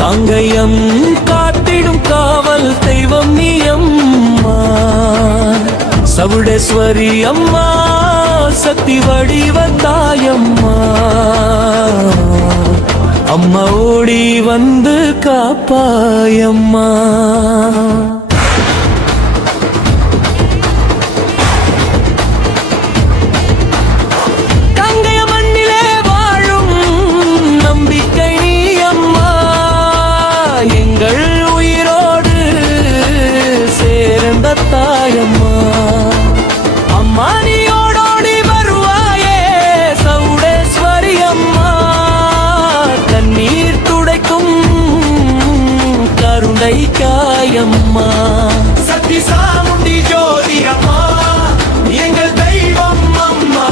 காங்கயம் காத்திடும் காவல் தெய்வம் நீ அம்மா, சவுடேஸ்வரி அம்மா, சக்தி வடிவத்தாயம்மா. அம்மா ஓடி வந்து காப்பாயம்மா. காங்கய மண்ணிலே வாழும் நம்பிக்கை நீ அம்மா, எங்கள் உயிரோடு சேர்ந்த தாயம்மா. அம்மா நீ ஓடோடி வருவாயே சவுடேஸ்வரி அம்மா, கண்ணீர் துடைக்கும் கருணை காயம்மா. சக்தி சாமுண்டி ஜோதி அம்மா, எங்கள் தெய்வம் அம்மா.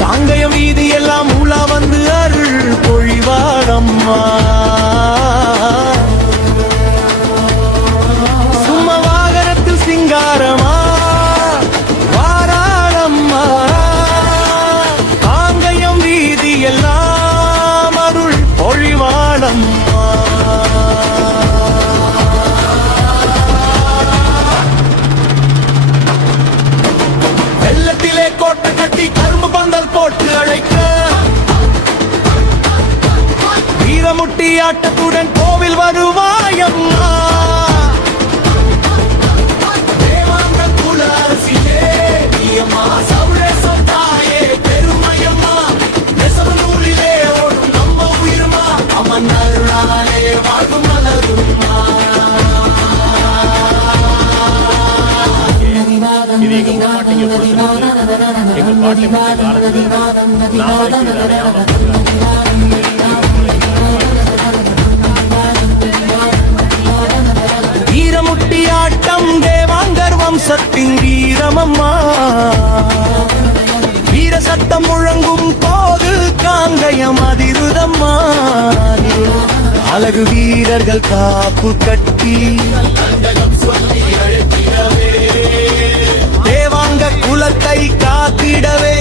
காங்கயம் வீதி எல்லாம் உலா வந்து அருள் பொழிவாரம்மா. சும்மா வாகனத்தில் சிங்காரமா வாராளம்மா. காங்கயம் வீதி எல்லாம் அருள் பொழிவாளம்மா. வெள்ளத்திலே கோட்டை கட்டி கரும்பு பந்தல் போட்டு அழைக்க, வீரமுட்டி ஆட்டத்துடன் கோவில் வருவாயம்மா. தேவாங்க குல அரசியே நீயம்மா, சவுடேஸ்வரி தாயே பெருமையம்மா. நெசவு நூலிலே ஓடும் நம்ம உயிர்மா, அம்மன் அருளாலே வாழ்வும் மலரும்மா. வீரமுட்டி ஆட்டம் தேவாங்கர் வம்சத்தின் வீரமம்மா. வீர சத்தம் முழங்கும் போது காங்கயம் அதிருதம்மா. அழகு வீரர்கள் காப்பு கட்டி தேவாங்க குலத்தை காத்திடவே